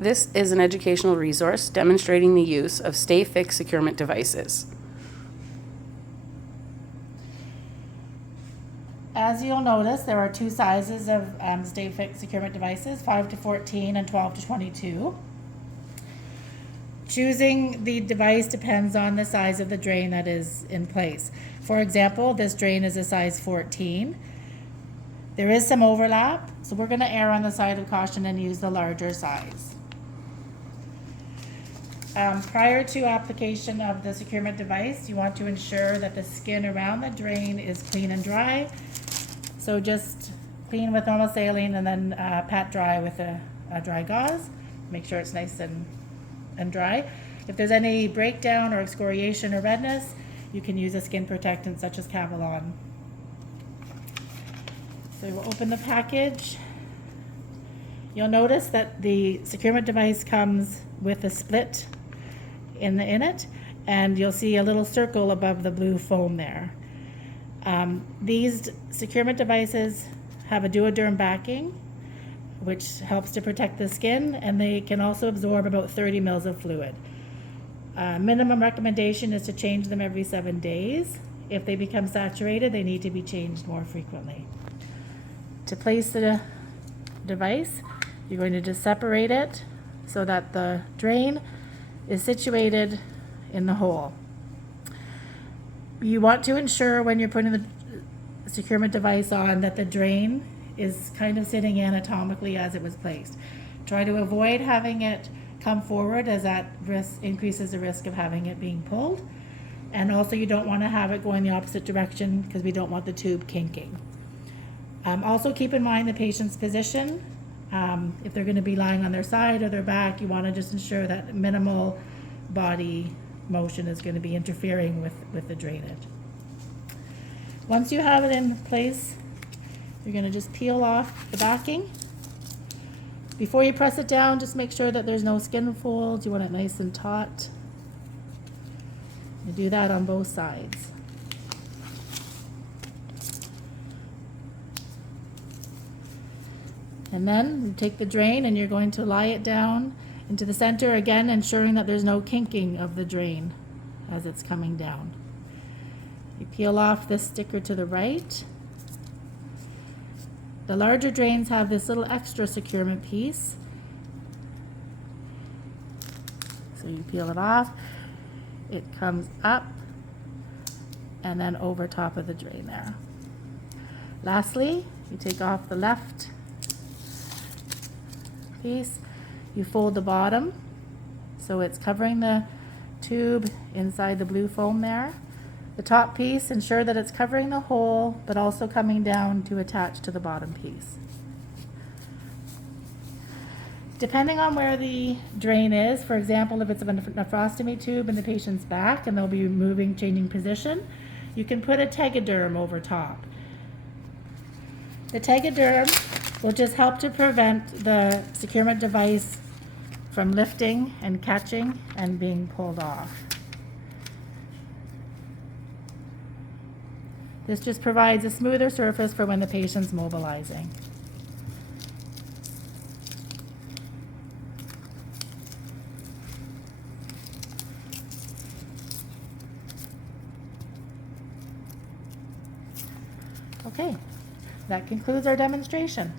This is an educational resource demonstrating the use of Stayfix Securement Devices. As you'll notice, there are two sizes of Stayfix Securement Devices, 5 to 14 and 12 to 22. Choosing the device depends on the size of the drain that is in place. For example, this drain is a size 14. There is some overlap, so we're going to err on the side of caution and use the larger size. Prior to application of the securement device, you want to ensure that the skin around the drain is clean and dry. So just clean with normal saline and then pat dry with a dry gauze. Make sure it's nice and dry. If there's any breakdown or excoriation or redness, you can use a skin protectant such as Cavalon. So we'll open the package. You'll notice that the securement device comes with a split in it, and you'll see a little circle above the blue foam there. These securement devices have a duoderm backing, which helps to protect the skin, and they can also absorb about 30 mils of fluid. Minimum recommendation is to change them every 7 days. If they become saturated, they need to be changed more frequently. To place the device, you're going to just separate it so that the drain is situated in the hole. You want to ensure when you're putting the securement device on that the drain is kind of sitting anatomically as it was placed. Try to avoid having it come forward, as that increases the risk of having it being pulled. And also you don't want to have it going the opposite direction because we don't want the tube kinking. Also keep in mind the patient's position. If they're going to be lying on their side or their back, you want to just ensure that minimal body motion is going to be interfering with the drainage. Once you have it in place, you're going to just peel off the backing. Before you press it down, just make sure that there's no skin folds. You want it nice and taut. You do that on both sides. And then you take the drain and you're going to lie it down into the center, again ensuring that there's no kinking of the drain as it's coming down. You peel off this sticker to the right. The larger drains have this little extra securement piece. So you peel it off, it comes up and then over top of the drain there. Lastly, you take off the left piece, you fold the bottom so it's covering the tube inside the blue foam there. The top piece, ensure that it's covering the hole but also coming down to attach to the bottom piece. Depending on where the drain is, for example, if it's a nephrostomy tube in the patient's back and they'll be changing position, you can put a tegaderm over top. The tegaderm will just help to prevent the securement device from lifting and catching and being pulled off. This just provides a smoother surface for when the patient's mobilizing. Okay, that concludes our demonstration.